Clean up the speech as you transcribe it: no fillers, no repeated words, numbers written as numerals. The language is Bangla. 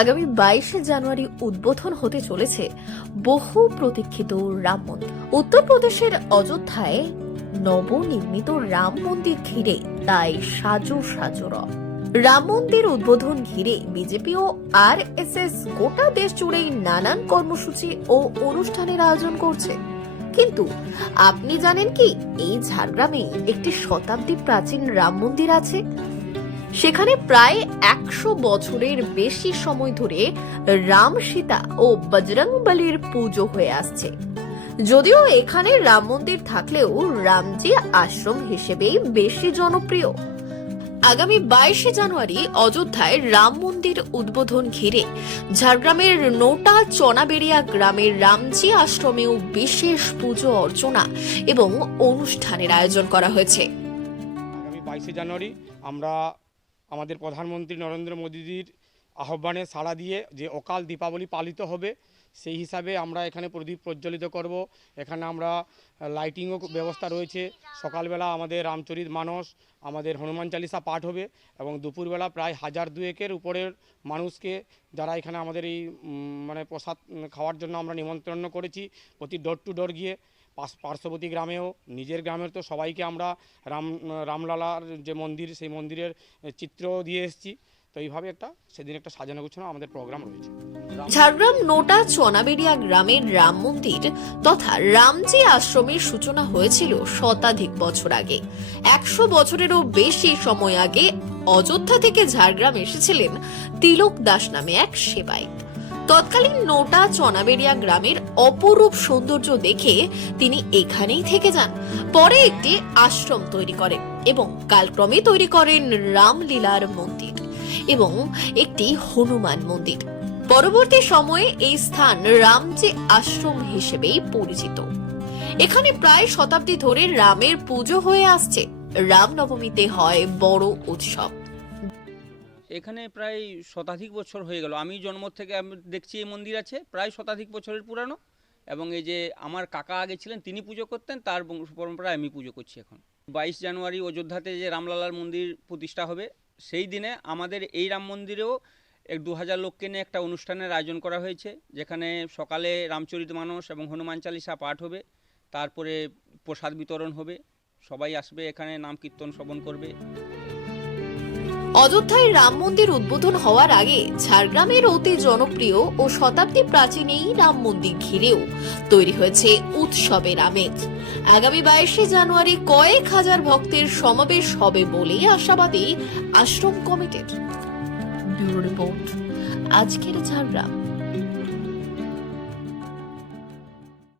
আগামী 22শে জানুয়ারি উদ্বোধন হতে চলেছে বহু প্রতীক্ষিত রাম মন্দির। উত্তরপ্রদেশের অযোধ্যায় নবনির্মিত রাম মন্দির ঘিরে তাই সাজো সাজো রব। রাম মন্দির উদ্বোধন ঘিরে বিজেপি ও আরএসএস গোটা দেশ জুড়েই নানান কর্মসূচি ও অনুষ্ঠানের আয়োজন করছে। কিন্তু আপনি জানেন কি, এই ঝাড়গ্রামে একটি শতাব্দী প্রাচীন রাম মন্দির আছে। সেখানে প্রায় 100 বছরের বেশি সময় ধরে রাম, সীতা ও বজরংবলীর পুজো হয়ে আসছে। যদিও এখানে রাম মন্দির থাকলেও রামজি আশ্রম হিসেবেই বেশি জনপ্রিয়। আগামী 22শে জানুয়ারি অযোধ্যায় রাম মন্দির উদ্বোধন ঘিরে ঝাড়গ্রামের নোটা চনাবেড়িয়া গ্রামের রামজি আশ্রমেও বিশেষ পুজো অর্চনা এবং অনুষ্ঠানের আয়োজন করা হয়েছে। আগামী 22শে জানুয়ারি আমরা আমাদের প্রধানমন্ত্রী নরেন্দ্র মোদীজির আহ্বানে সাড়া দিয়ে যে অকাল দীপাবলি পালিত হবে, সেই হিসাবে আমরা এখানে প্রদীপ প্রজ্বলিত করব। এখানে আমরা লাইটিংও ব্যবস্থা রয়েছে। সকালবেলা আমাদের রামচরিত মানস, আমাদের হনুমান চালিসা পাঠ হবে এবং দুপুরবেলা প্রায় 1000-2000-এর উপরের মানুষকে, যারা এখানে আমাদের এই প্রসাদ খাওয়ার জন্য আমরা নিমন্ত্রণ করেছি, প্রতি ডোর টু ডোর গিয়ে পার্শ্ববর্তী গ্রামেও নিজের গ্রামের তো সবাইকে আমরা রামলালার যে মন্দির, সেই মন্দিরের চিত্র দিয়ে এসেছি। তো এইভাবে সেদিন একটা সাজানো গোছানো আমাদের প্রোগ্রাম রয়েছে। ঝাড়গ্রাম নোটা চনাবেড়িয়া গ্রামের রাম মন্দির তথা রামজি আশ্রমের সূচনা হয়েছিল শতাধিক বছর আগে। 100 বছরেরও বেশি সময় আগে অযোধ্যা থেকে ঝাড়গ্রাম এসেছিলেন তিলক দাস নামে এক সেবায়েত। তৎকালীন নোটা চনাবেড়িয়া গ্রামের অপরূপ সৌন্দর্য দেখে তিনি এখানেই থেকে যান। পরে একটি আশ্রম তৈরি করেন এবং কালক্রমে তৈরি করেন রামলীলার মন্দির এবং একটি হনুমান মন্দির। পরবর্তী সময়ে এই স্থান রামজি আশ্রম হিসেবেই পরিচিত। এখানে প্রায় শতাব্দী ধরে রামের পুজো হয়ে আসছে। রামনবমীতে হয় বড় উৎসব। এখানে প্রায় শতাধিক বছর হয়ে গেল। আমি জন্ম থেকে দেখছি এই মন্দির আছে, প্রায় শতাধিক বছরের পুরানো। এবং এই যে আমার কাকা আগে ছিলেন, তিনি পুজো করতেন, তার বংশ পরম্পরায় আমি পুজো করছি এখন। 22 জানুয়ারি অযোধ্যাতে যে রামলালার মন্দির প্রতিষ্ঠা হবে, সেই দিনে আমাদের এই রাম মন্দিরেও 2000 লোককে নিয়ে একটা অনুষ্ঠানের আয়োজন করা হয়েছে, যেখানে সকালে রামচরিত মানস এবং হনুমান চালিসা পাঠ হবে, তারপরে প্রসাদ বিতরণ হবে, সবাই আসবে এখানে নাম কীর্তন শ্রবণ করবে। অযোধ্যায় রাম মন্দির উদ্বোধন হওয়ার আগে ঝাড়গ্রামের অতি জনপ্রিয় ও শতাব্দী প্রাচীন এই রাম মন্দির ঘিরেও তৈরি হয়েছে উৎসবের আমেজ। আগামী 22শে জানুয়ারি কয়েক হাজার ভক্তের সমাবেশ হবে বলে আশাবাদী আশ্রম কমিটির। ব্যুরো রিপোর্ট, আজকের ঝাড়গ্রাম।